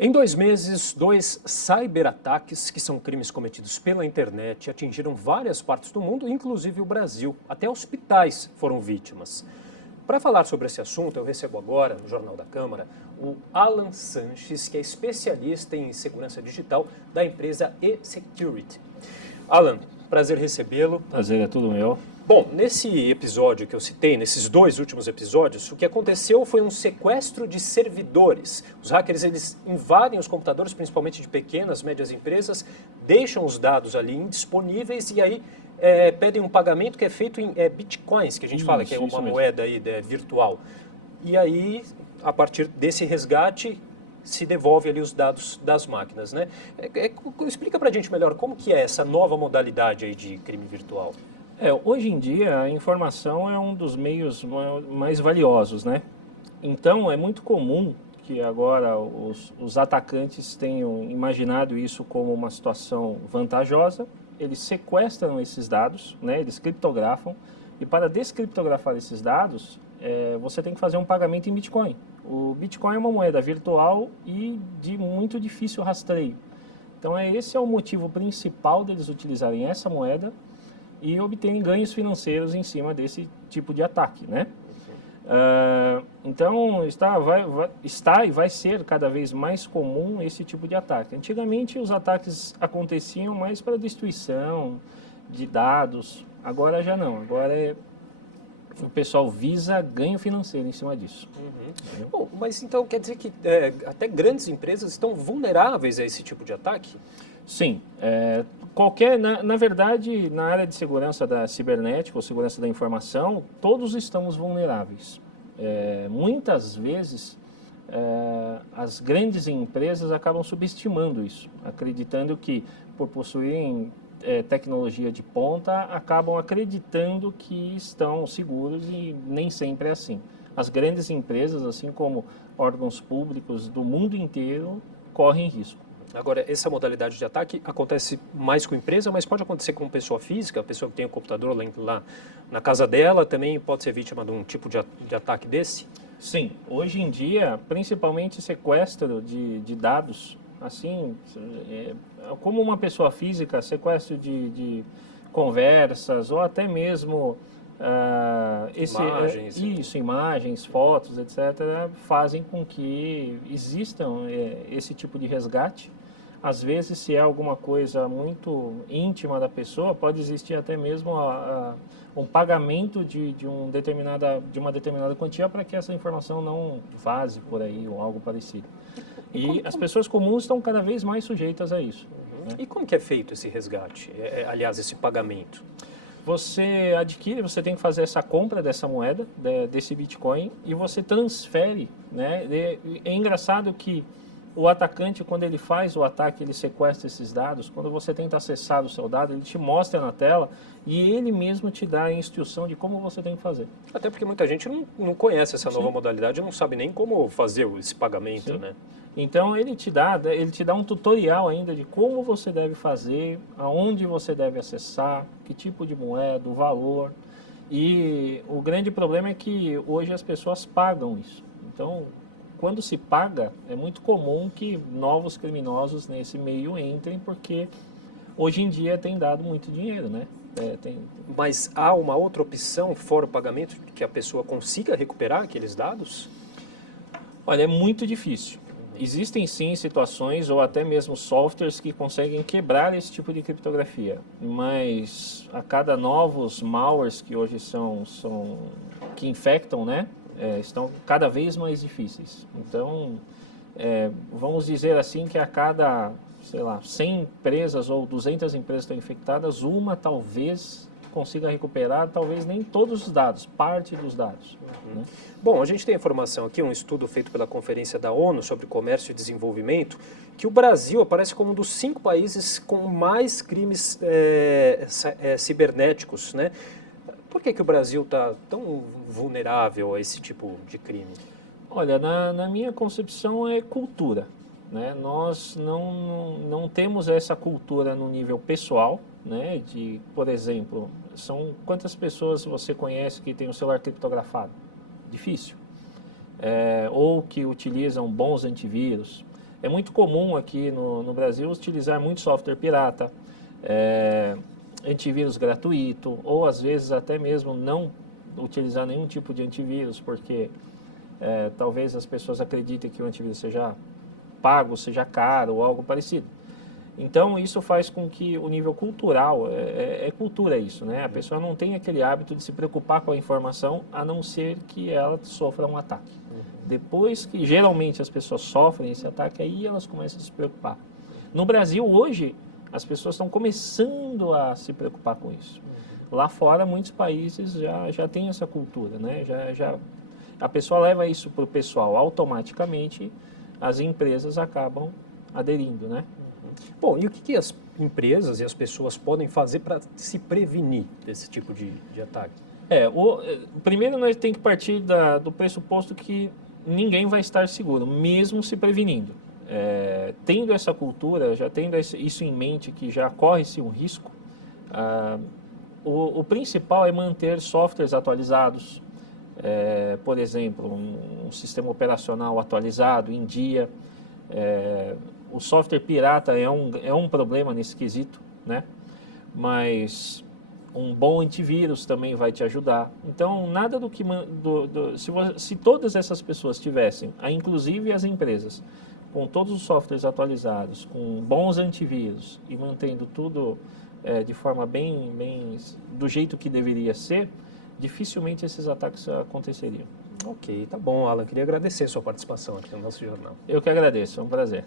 Em 2 meses, 2 cyberataques, que são crimes cometidos pela internet, atingiram várias partes do mundo, inclusive o Brasil. Até hospitais foram vítimas. Para falar sobre esse assunto, eu recebo agora, no Jornal da Câmara, o Alan Sanches, que é especialista em segurança digital da empresa eSecurity. Alan, prazer recebê-lo. Prazer é tudo meu. Bom, nesse episódio que eu citei, nesses 2 últimos episódios, o que aconteceu foi um sequestro de servidores. Os hackers, eles invadem os computadores, principalmente de pequenas, médias empresas, deixam os dados ali indisponíveis e aí pedem um pagamento que é feito em bitcoins, que a gente fala que é uma moeda aí, virtual. E aí, a partir desse resgate, se devolve ali os dados das máquinas, né? Explica pra gente melhor como que é essa nova modalidade aí de crime virtual. Hoje em dia, a informação é um dos meios mais valiosos, né? Então, é muito comum que agora os atacantes tenham imaginado isso como uma situação vantajosa. Eles sequestram esses dados, né? Eles criptografam. E para descriptografar esses dados, você tem que fazer um pagamento em Bitcoin. O Bitcoin é uma moeda virtual e de muito difícil rastreio. Então, esse é o motivo principal deles utilizarem essa moeda e obterem ganhos financeiros em cima desse tipo de ataque, né? Então, está e vai ser cada vez mais comum esse tipo de ataque. Antigamente, os ataques aconteciam mais para destruição de dados, agora já não. Agora o pessoal visa ganho financeiro em cima disso. Bom, mas então quer dizer que até grandes empresas estão vulneráveis a esse tipo de ataque? Sim, na verdade, na área de segurança da cibernética ou segurança da informação, todos estamos vulneráveis. Muitas vezes, as grandes empresas acabam subestimando isso, acreditando que, por possuírem tecnologia de ponta, acabam acreditando que estão seguros e nem sempre é assim. As grandes empresas, assim como órgãos públicos do mundo inteiro, correm risco. Agora, essa modalidade de ataque acontece mais com empresa, mas pode acontecer com pessoa física, a pessoa que tem o computador lá na casa dela também pode ser vítima de um tipo de ataque desse? Sim, hoje em dia, principalmente sequestro de dados, assim, como uma pessoa física, sequestro de conversas ou até mesmo imagens, fotos, etc., fazem com que existam esse tipo de resgate. Às vezes, se é alguma coisa muito íntima da pessoa, pode existir até mesmo um pagamento de uma determinada quantia para que essa informação não vaze por aí ou algo parecido. E as pessoas comuns estão cada vez mais sujeitas a isso. Né? E como que é feito esse resgate? Aliás, esse pagamento? Você tem que fazer essa compra dessa moeda, desse Bitcoin, e você transfere, né? É engraçado que o atacante, quando ele faz o ataque, ele sequestra esses dados. Quando você tenta acessar o seu dado, ele te mostra na tela e ele mesmo te dá a instrução de como você tem que fazer. Até porque muita gente não conhece essa nova modalidade, não sabe nem como fazer esse pagamento, né? Então ele te dá um tutorial ainda de como você deve fazer, aonde você deve acessar, que tipo de moeda, o valor. E o grande problema é que hoje as pessoas pagam isso. Então, quando se paga, é muito comum que novos criminosos nesse meio entrem, porque hoje em dia tem dado muito dinheiro, né? Mas há uma outra opção, fora o pagamento, que a pessoa consiga recuperar aqueles dados? Olha, é muito difícil. Existem sim situações ou até mesmo softwares que conseguem quebrar esse tipo de criptografia, mas a cada novos malwares que hoje que infectam, né? Estão cada vez mais difíceis. Então, vamos dizer assim que a cada, 100 empresas ou 200 empresas estão infectadas, uma talvez consiga recuperar, talvez nem todos os dados, parte dos dados. Né? Bom, a gente tem informação aqui, um estudo feito pela Conferência da ONU sobre Comércio e Desenvolvimento, que o Brasil aparece como um dos 5 países com mais crimes cibernéticos, né? Por que o Brasil está tão vulnerável a esse tipo de crime? Olha, na minha concepção é cultura. Né? Nós não temos essa cultura no nível pessoal, né? Por exemplo, quantas pessoas você conhece que tem o celular criptografado? Difícil. Ou que utilizam bons antivírus. É muito comum aqui no Brasil utilizar muito software pirata, antivírus gratuito, ou às vezes até mesmo não utilizar nenhum tipo de antivírus, porque talvez as pessoas acreditem que o antivírus seja pago, seja caro ou algo parecido. Então, isso faz com que o nível cultural, cultura isso, né? A pessoa não tem aquele hábito de se preocupar com a informação, a não ser que ela sofra um ataque. Depois que, geralmente, as pessoas sofrem esse ataque, aí elas começam a se preocupar. No Brasil, hoje, as pessoas estão começando a se preocupar com isso. Lá fora, muitos países já têm essa cultura, né? A pessoa leva isso para o pessoal, automaticamente as empresas acabam aderindo, né? Bom, e o que as empresas e as pessoas podem fazer para se prevenir desse tipo de ataque? Primeiro nós temos que partir do pressuposto que ninguém vai estar seguro, mesmo se prevenindo. Tendo essa cultura, já tendo isso em mente, que já corre-se um risco, o principal é manter softwares atualizados, por exemplo, um sistema operacional atualizado, em dia. O software pirata é um problema nesse quesito, né? Mas um bom antivírus também vai te ajudar. Então, nada do que... se todas essas pessoas tivessem, inclusive as empresas, com todos os softwares atualizados, com bons antivírus e mantendo tudo de forma bem do jeito que deveria ser, dificilmente esses ataques aconteceriam. Ok, tá bom, Alan. Queria agradecer a sua participação aqui no nosso jornal. Eu que agradeço, é um prazer.